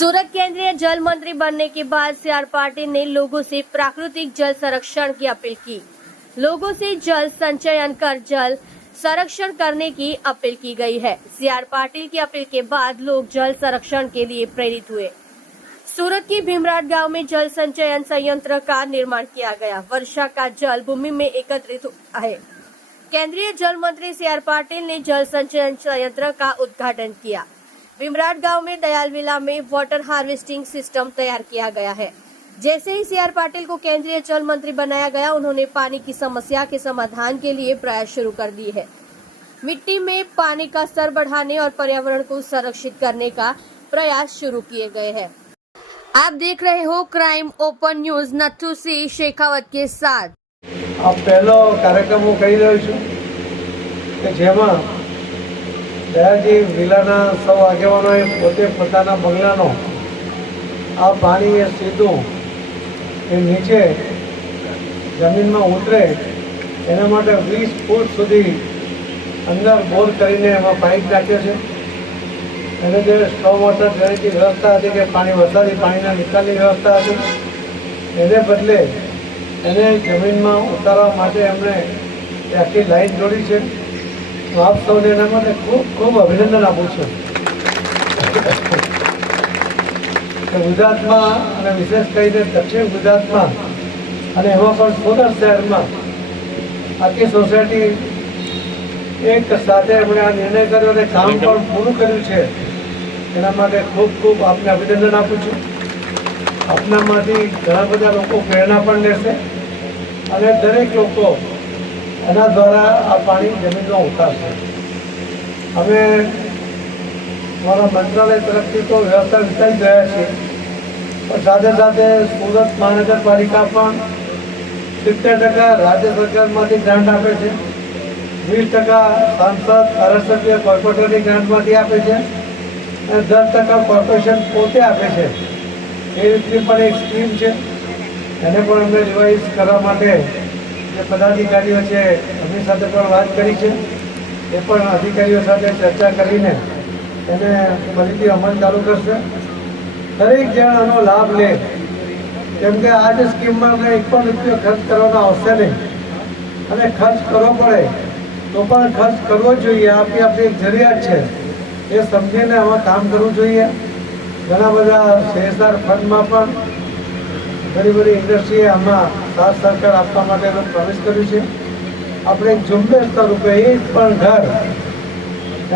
सूरत केंद्रीय जल मंत्री बनने के बाद सीआर पाटिल ने लोगों से प्राकृतिक जल संरक्षण की अपील की। लोगों से जल संचयन कर जल संरक्षण करने की अपील की गई है। सीआर पाटिल की अपील के बाद लोग जल संरक्षण के लिए प्रेरित हुए। सूरत के भीमराट गांव में जल संचयन संयंत्र का निर्माण किया गया। वर्षा का जल भूमि में एकत्रित होता है। केंद्रीय जल मंत्री सीआर पाटिल ने जल संचयन संयंत्र का उद्घाटन किया। भीमराट गांव में दयाल विला में वाटर हार्वेस्टिंग सिस्टम तैयार किया गया है। जैसे ही सीआर पाटिल को केंद्रीय जल मंत्री बनाया गया, उन्होंने पानी की समस्या के समाधान के लिए प्रयास शुरू कर दिए हैं। मिट्टी में पानी का स्तर बढ़ाने और पर्यावरण को संरक्षित करने का प्रयास शुरू किए गए हैं। आप देख रहे हो crime open news Nathu Singh Shekhawat के साथ। आप पहलो कार्यक्रम હું કહી રહ્યો છું કે જેમાં દયાજી વિલાના સૌ આગેવાનોએ પોતે પોતાના બંગલાનો આ પાણી એ સીધું એ નીચે જમીનમાં ઉતરે એના માટે 20 ફૂટ સુધી અંદર બોર કરીને એમાં પાઇપ નાખ્યો છે। એને જે સ્ટોમ વોટર ડ્રેનેજની વ્યવસ્થા હતી કે પાણી વરસાદી પાણીના નિકાલની વ્યવસ્થા હતી, એને બદલે એને જમીનમાં ઉતારવા માટે એમણે આખી લાઈન જોડી છે। તો આપ સૌને એના માટે ખૂબ ખૂબ અભિનંદન આપું છું। ગુજરાતમાં અને વિશેષ કરીને દક્ષિણ ગુજરાતમાં અને એમાં પણ સુરત શહેરમાં આખી સોસાયટી એક સાથે એમણે આ નિર્ણય કર્યો અને કામ પણ પૂરું કર્યું છે। એના માટે ખૂબ ખૂબ આપને અભિનંદન આપું છું। આપનામાંથી ઘણા બધા લોકો પ્રેરણા પણ લેશે અને દરેક લોકો એના દ્વારા આ પાણી જમીનમાં ઉતારશે। અમે અમારા મંત્રાલય તરફથી તો વ્યવસ્થા વિચારી રહ્યા છીએ, પણ સાથે સાથે સુરત મહાનગરપાલિકા પણ 70% રાજ્ય સરકારમાંથી ગ્રાન્ટ આપે છે, 20% સાંસદ ધારાસભ્ય કોર્પોરેટરની ગ્રાન્ટમાંથી આપે છે અને 10% કોર્પોરેશન પોતે આપે છે। એ રીતની પણ એક સ્કીમ છે, એને પણ અમે રિવાઇઝ કરવા માટે જે પદાધિકારીઓ છે એમની સાથે પણ વાત કરી છે। એ પણ અધિકારીઓ સાથે ચર્ચા કરીને એને ફરીથી અમલ ચાલુ કરશે। દરેક જણ આનો લાભ લે, કેમ કે આ જે સ્કીમમાં અમને એક પણ રૂપિયો ખર્ચ કરવાનો આવશે નહીં અને ખર્ચ કરવો પડે તો પણ ખર્ચ કરવો જોઈએ। આપણી એક જરૂરિયાત છે, એ સમજીને આમાં કામ કરવું જોઈએ। ઘણા બધા CSR ફંડમાં પણ ઘણી બધી ઇન્ડસ્ટ્રીએ આમાં સાથ સહકાર આપવા માટેનો પ્રવેશ કર્યું છે। આપણે એક ઝુંબેશ સ્વરૂપે એક પણ ઘર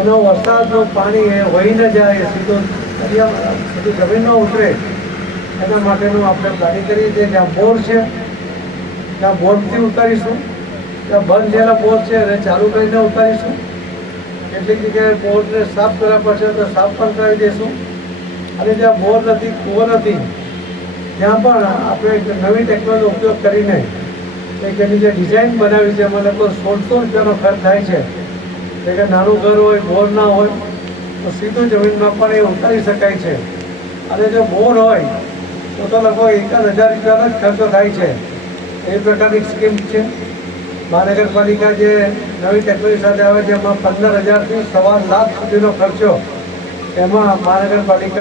એનો વરસાદનું પાણી એ વહી ન જાય, સીધું જમીનમાં ઉતરે એના માટેનું આપણે પ્લાનિંગ કરીએ છીએ। જ્યાં બોર છે ત્યાં બોરથી ઉતારીશું, ત્યાં બંધ થયેલા બોર છે એને ચાલુ કરીને ઉતારીશું। કેટલીક જગ્યાએ બોરને સાફ કરવા પડશે તો સાફ પણ કરી દઈશું અને જ્યાં બોર નથી, કૂવો નથી, ત્યાં પણ આપણે એક નવી ટેકનોલોજીનો ઉપયોગ કરીને એક એની જે ડિઝાઇન બનાવી છે, એમાં લગભગ 1600 રૂપિયાનો ખર્ચ થાય છે। એટલે કે નાનું ઘર હોય, બોર ના હોય તો સીધું જમીનમાં પણ એ ઉતારી શકાય છે અને જો બોર હોય તો લગભગ 1000 રૂપિયાનો જ ખર્ચો થાય છે। એ પ્રકારની સ્કીમ છે। મહાનગરપાલિકા જે નવી ટેકનોલોજી સાથે આવે છે એમાં 15,000 થી 1.25 લાખ સુધીનો ખર્ચો એમાં મહાનગરપાલિકા